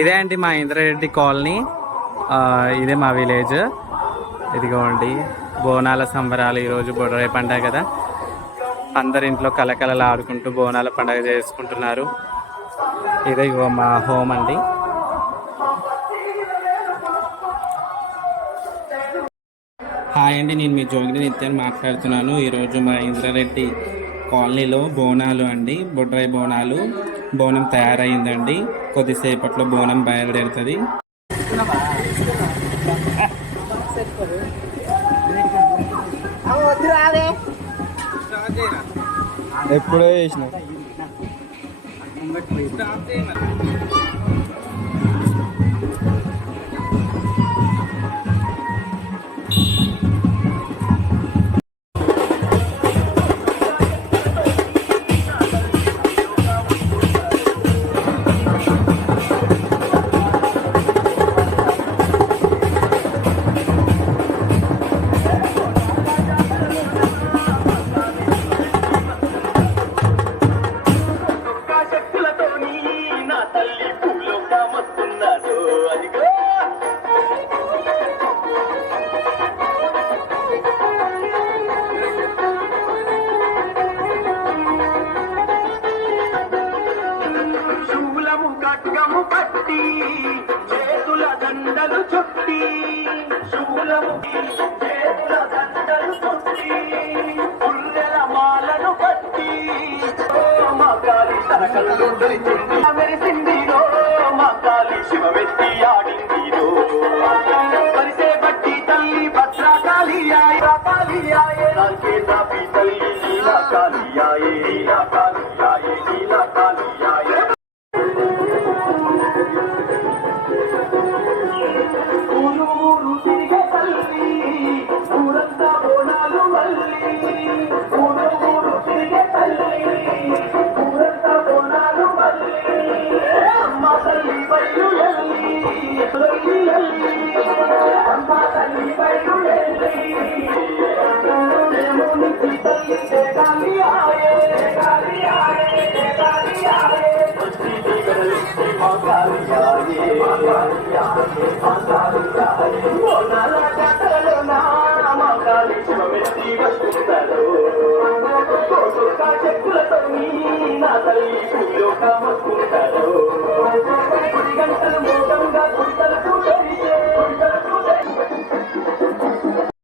ఇదే అండి మా ఇంద్రారెడ్డి కాలనీ. ఇదే మా విలేజ్. ఇదిగోండి బోనాల సంబరాలు. ఈరోజు బొడ్రాయి పండుగ కదా, అందరి ఇంట్లో కలకలలు ఆడుకుంటూ బోనాల పండుగ చేసుకుంటున్నారు. ఇదే మా హోమ్ అండి. హాయ్ అండి, నేను మీ జోగిని నిత్యాన్ని మాట్లాడుతున్నాను. ఈరోజు మా ఇంద్రారెడ్డి కాలనీలో బోనాలు అండి, బొడ్రాయి బోనాలు. బోనం తయారైందండి, కొద్దిసేపట్లో బోనం బయలుదేరుతుంది. ఎప్పుడో చేసిన పట్టి చేతుల దండలు చుట్టి శూలము చేతుల దండలు చుట్టి పుల్లెల మాలను పట్టి మా కాలి తనకలు మెరిసిందిరో, మా కాలి శివమెత్తి ఆడిందిరో. పరిసే బట్టి తల్లి భద్రకాళి కాళియాయే, నాకే తల్లి నీలా కాళియాయే, నీలా కాళియాయే, నీలా కాళియాయే. ఊరు తిరిగే తల్లి ఊరంతా బోనాలు మల్లి, ఊరు తిరిగే తల్లి ఊరంతా బోనాలు మల్లి. అమ్మ తల్లి బయలు ఎల్లి అమ్మ తల్లి బయలు ఎల్లి, దేవునికి తల్లి గాలి ఆయే, గాలి ఆయే, గాలి ఆయే. బోనాల జాతరలో నా కాళీ శివమెత్తి వస్తుంటారు, చెప్పులతో నా తల్లి పూలో కామొస్తుంటారు.